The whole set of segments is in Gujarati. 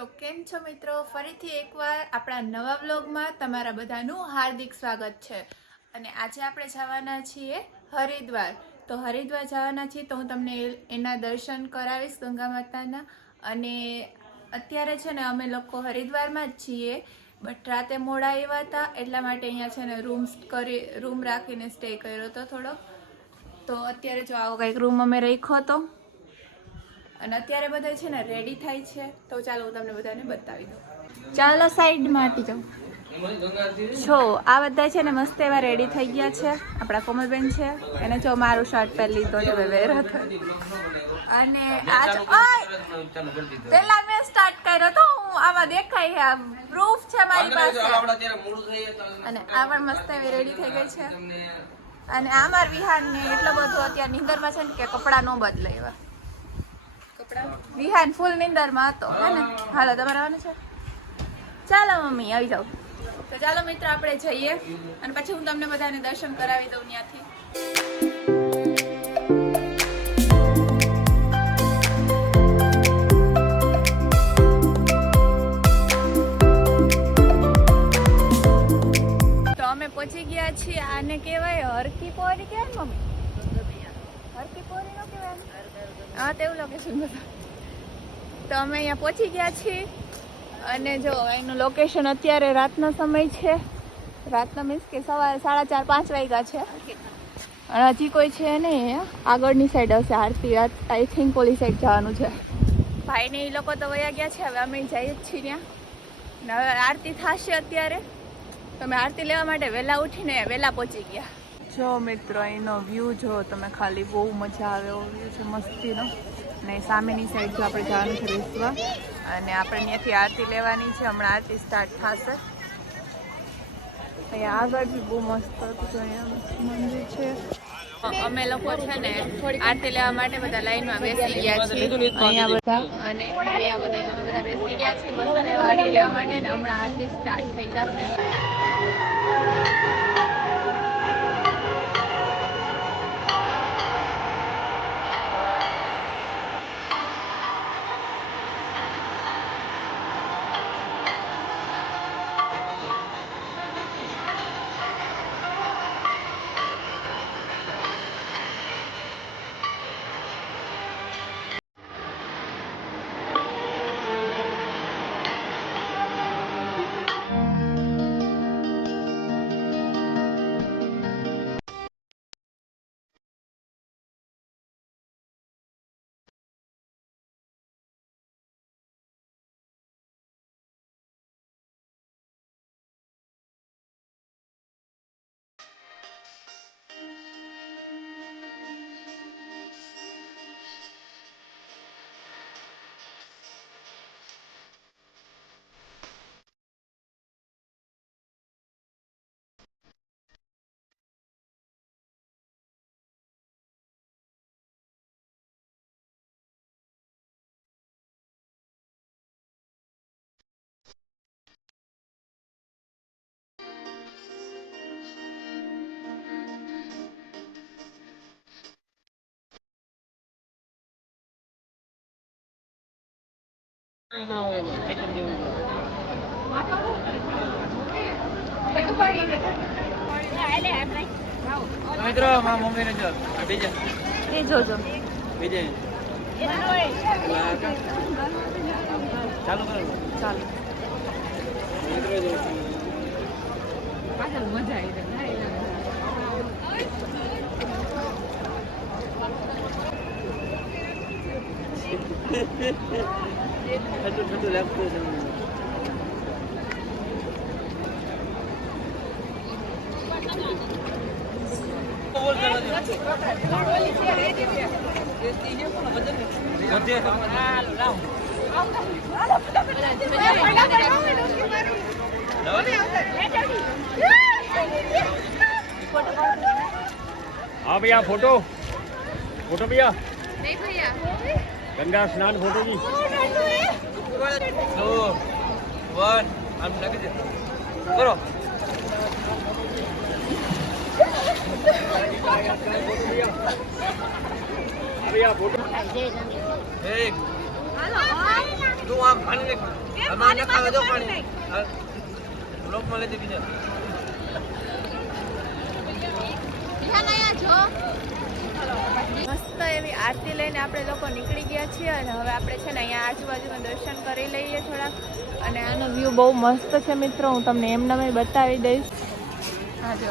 તો કેમ છો મિત્રો? ફરીથી એકવાર આપણા નવા બ્લોગમાં તમારા બધાનું હાર્દિક સ્વાગત છે. અને આજે આપણે જવાના છીએ હરિદ્વાર. તો હરિદ્વાર જવાના છીએ તો હું તમને એના દર્શન કરાવીશ ગંગા માતાના. અને અત્યારે છે ને અમે લોકો હરિદ્વારમાં જ છીએ. બટ રાતે મોડા આવ્યા હતા, એટલા માટે અહીંયા છે ને રૂમ કરી, રૂમ રાખીને સ્ટે કર્યો હતો થોડો તો અત્યારે જો આવો કંઈક રૂમ અમે રાખ્યો હતો. અને અત્યારે બધા છે ને રેડી થાય છે. તો ચાલો હું તમને બધાને બતાવી દઉં. ચાલો સાઈડમાં હટી જાઉં છો આ બધા છે ને મસ્ત એવા રેડી થઈ ગયા છે. આપણા કોમલબેન છે. એને જો મારું શર્ટ પહેરી લીધો છે વેર હતો. અને આ જો- ઓય! પેલા મેં સ્ટાર્ટ કર્યો તો હું આમાં દેખાય આ પ્રૂફ છે મારી પાસે. અને આ પણ મસ્ત એવી રેડી થઈ ગઈ છે. અને આ મારા વિહારને એટલો બધો અત્યારે નીંદરમાં છે ને કે કપડાં નો બદલાય એવા. વિહાન ફૂલ નિંદરમાં હતો. હે ને? હાલો, તમારે આવવાનું છે? ચાલો, મમ્મી, આવી જાઓ. તો ચાલો, મિત્ર, આપણે જઈએ. અને પછી હું તમને બધાને દર્શન કરાવી દઉં ત્યાંથી. અમે પહોંચી ગયા છીએ. આને કહેવાય હરકી પોરી કહેવાય મમ્મી હરકી પોરી નો કહેવાય હા, તેવું લોકેશન બધા તો અમે અહીંયા પહોંચી ગયા છીએ. અને જો એનું લોકેશન અત્યારે રાતનો સમય છે. રાતનો મીન્સ કે સવારે સાડા ચાર, પાંચ વાગ્યા છે. અને હજી કોઈ છે નહીં આગળની સાઈડ હશે, આરતી રાત આઈ થિંક પોલીસ સાઈડ જવાનું છે. ભાઈને એ લોકો તો વયા ગયા છે, હવે અમે જઈએ જ છીએ ત્યાં. હવે આરતી થશે અત્યારે. તમે આરતી લેવા માટે વહેલા ઉઠીને વહેલા પહોંચી ગયા. જો મિત્રો, એનો વ્યૂ જો તમે ખાલી બહુ મજા આવે એવો વ્યૂ છે મસ્તીનો. અને સામેની સાઈડ જો આપણે જવાનું છે રેસવા અને આપણે ત્યાંથી આરતી લેવાની છે, હમણાં આરતી સ્ટાર્ટ થશે. અહીંયા આગળ બી બહુ મસ્ત હતું મંદિર છે. અમે લોકો છે ને આરતી લેવા માટે બધા લાઈનમાં બેસી ગયા છે અહીંયા બધા. અને અહીંયા બધા બધા બેસી ગયા છે. આરતી લેવા માટે હમણાં આરતી સ્ટાર્ટ થઈ જશે. મિત્રો મારા મમ્મીને જો આ બીજા એ જોજો બીજે ચાલુ કરો ચાલો મિત્રો જો ઠંડુ ઠંડુ લાગતું હા ભૈયા ફોટો ફોટો ભૈયા નહીં ભૈયા ગંગા સ્નાન ફોટોજી વન. આમ લાગી જાય કરો. તું આમ પાણી અમારે ખાવા દો પાણી. લોક મળે છે બીજા. જો મસ્ત એવી આરતી લઈને આપણે લોકો નીકળી ગયા છીએ અને હવે આપણે છે ને અહીંયા આજુબાજુમાં દર્શન કરી લઈએ થોડાક. અને આનો વ્યૂ બહુ મસ્ત છે મિત્રો, હું તમને એમનામે બતાવી દઈશ. હા, જો.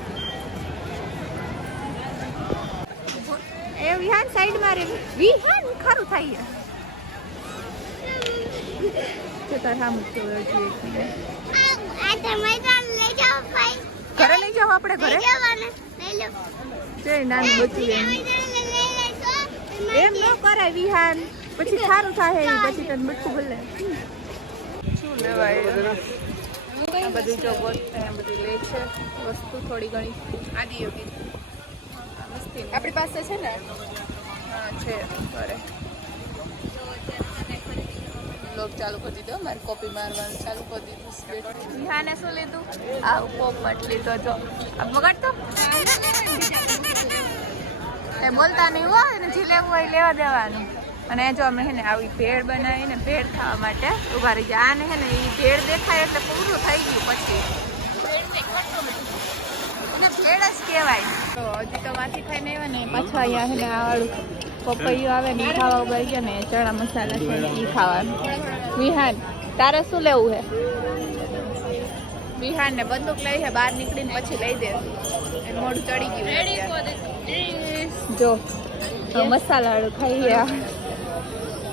વિહાન સાઈડ રહે વિહાન ખરું થાય તો તાર મૂકતો હોય છે એક મિનિટ. ઘરે લઈ જાઓ આપણે ઘરે? છે નાનું બચ્ચું એમ. ન કરાય વિહાન. પછી સારું થાય પછી તને બટકું ભલે. શું લેવાય આ બધું આ બધું લે છે. વસ્તુ થોડી ઘણી. આદિ યોગી આપણી પાસે છે ને? હા છે. બરે લોક ચાલુ કરી દીધો મારે કોપી મારવાનું ચાલુ કરી દીધું વિહાને શું લીધું? આ પોપટ લીધો જો. આ બગાડતો? એ બોલતા નહીં હોય એને જે લેવું હોય એ લેવા દેવાનું. અને જો અમે હે ને આવી ભેળ બનાવીને ભેળ ખાવા માટે ઊભા રહી ગયા. આને હે ને એ ભેળ દેખાય એટલે પૂરું થઈ ગયું પછી. એને ભેળ જ કહેવાય. તો આવ્યા ને પાછા ને આ પપૈયું આવે ને ખાવા ઊભા ગયા ને ચણા મસાલા છે ખાવાનું વિહાન, તારે શું લેવું છે? વિહાન ને લઈ છે, બહાર નીકળીને પછી લઈ દે. મોઢું ચડી ગયું જો હવે મસાલા વાળું ખાઈએ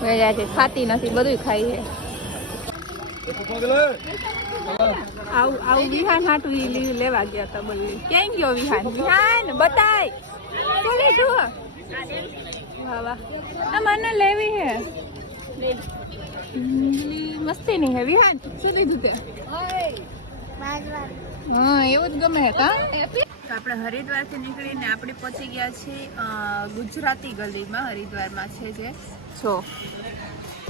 વેજાથી ખાતી નથી બધું ખાઈએ આવું આવું વિહાન હાટું લેવા ગયા હતા બોલી કેમ ગયો વિહાન? વિહાન, બતાય. શું લીધું વાહ વાહ. મને લેવી હે. મસ્તી નહીં હે વિહાન. શું લીધું તે? હા, એવું જ ગમે હે કા? આપણે હરિદ્વારથી નીકળીને આપણે પહોંચી ગયા છીએ ગુજરાતી ગલીમાં, હરિદ્વારમાં છે જે. છો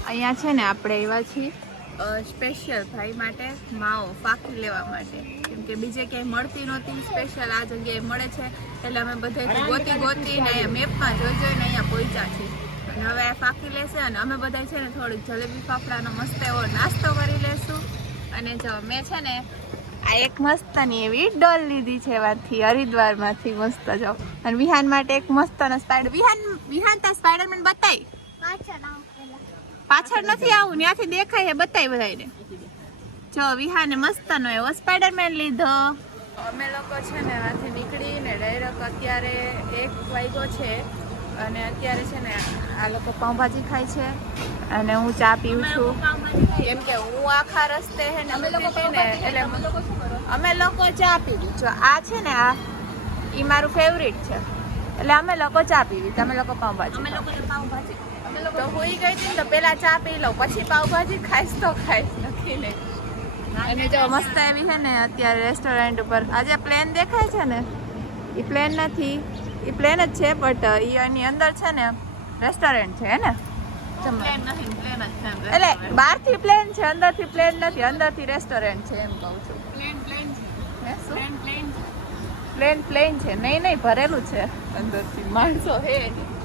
અહીંયા છે ને આપણે એવા છીએ. સ્પેશિયલ ભાઈ માટે માવો ફાંકી લેવા માટે. કેમ કે બીજે ક્યાંય મળતી નહોતી સ્પેશિયલ આ જગ્યાએ મળે છે. એટલે અમે બધા ગોતી ગોતીને અહીંયા મેપમાં જોઈ જોઈને અહીંયા પહોંચ્યા છીએ. અને હવે ફાકી લેશે અને અમે બધા છે ને થોડીક જલેબી ફાફડાનો મસ્ત એવો નાસ્તો કરી લેશું. અને જો મેં છે ને આ એક મસ્તની એવી ડોલ લીધી છે એમાંથી, હરિદ્વારમાંથી મસ્ત જો. અને વિહાન માટે એક મસ્ત સ્પાઈડર વિહાન વિહાન તા સ્પાઈડરમેન બતાવી પાછળ નથી આવું ત્યાંથી દેખાય છે બતાય બધાને જો વિહાને મસ્તનો એવો સ્પાઈડરમેન લીધો. અમે લોકો છે ને એમાંથી નીકળીને ડાયરેક્ટ અત્યારે એક વાગ્યો છે અને અત્યારે છે ને આ લોકો પાઉંભાજી ખાય છે અને હું ચા પીઉં છું. કેમ કે હું આખા રસ્તે છે ને અમે લોકો ને એટલે અમે લોકો ચા પીવી. જો આ છે ને આ એ મારું ફેવરિટ છે. એટલે અમે લોકો ચા પીવી તમે લોકો પાઉંભાજી અમે લોકો પાઉંભાજી તો હોઈ ગઈ હતી તો પેલા ચા પી લઉં પછી પાવભાજી ખાઈશ તો ખાઈશ નથી ને અને જો મસ્ત એવી છે ને અત્યારે રેસ્ટોરન્ટ ઉપર. આજે પ્લેન દેખાય છે ને? એ પ્લેન નથી. એ પ્લેન જ છે બટ એ એની અંદર છે ને રેસ્ટોરન્ટ છે ને. એટલે બહારથી પ્લેન છે અંદરથી પ્લેન નથી અંદરથી રેસ્ટોરન્ટ છે એમ કહું છું. પ્લેન પ્લેન છે. નહીં નહીં ભરેલું છે. અંદરથી. માણસો હે નહીં.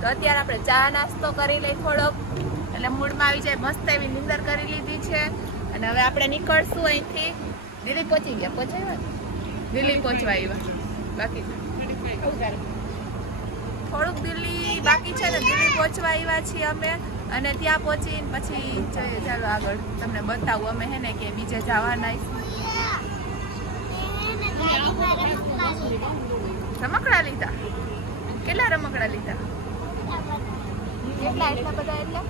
તો અત્યારે આપણે ચા નાસ્તો કરી લઈ થોડોક. એટલે મૂડમાં આવી જાય મસ્ત એવી નીંદર કરી લીધી છે. અને હવે આપણે નીકળશું અહીંથી. દિલ્હી પહોંચી ગયા? પહોંચાય દિલ્હી પહોંચવા આવ્યા. બાકી થોડુંક દિલ્હી બાકી છે ને, દિલ્હી પહોંચવા આવ્યા છીએ અમે. અને ત્યાં પહોંચીને પછી જોઈએ, ચાલો આગળ તમને બતાવું. અમે હે ને કે બીજે જવાના રમકડા લીધા? કેટલા રમકડા લીધા? કેટલા એટલા બધા એટલા?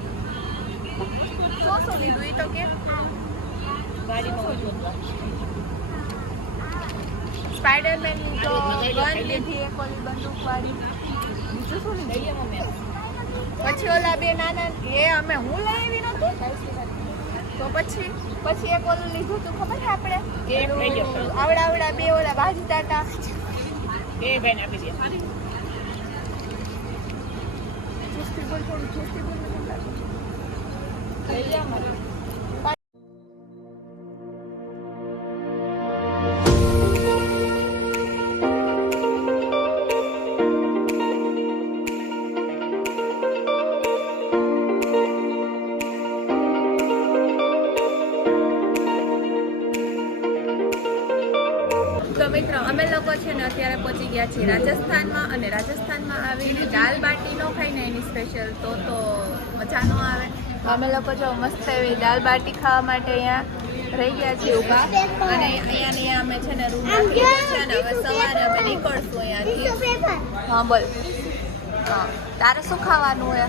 શું શું લીધું એ તો કે. સ્પાઈડરમેન તો ગન લીધી એક ઓલી બંદૂક વાળી બીજું શું લીધું? પછી ઓલા બે નાના એ અમે હું લઈ આવી નતું તો પછી પછી એક ઓલું લીધું તું ખબર છે આપણે? આવડા આવડા બે ઓલા ભાજી ટાટા એ બેન આપી ચુસ્તી બોલ મને મિત્રો અમે લોકો છે ને અત્યારે પહોંચી ગયા છીએ રાજસ્થાનમાં અને રાજસ્થાનમાં આવીને દાલ બાટી નો ખાઈને એની સ્પેશિયલ તો તો મજા ન આવે. અમે લોકો જો મસ્ત એવી દાલ બાટી ખાવા માટે અહીંયા રહી ગયા છીએ ઊભા. અને અહીંયા ને અમે છે ને રૂમ રાખી છે અને હવે સવારે અમે નીકળશું અહીંયાથી. હા બોલ. હા તારે શું ખાવાનું હે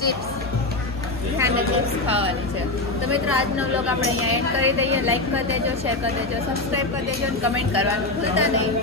ચિપ્સ ખાને ચિપ્સ ખાવાની છે. તો મિત્રો, આજનો બ્લોગ આપણે અહીંયા એન્ડ કરી દઈએ. લાઈક કરી દેજો શેર કરી દેજો સબસ્ક્રાઈબ કરી દેજો અને કમેન્ટ કરવાનું ભૂલતા નહીં.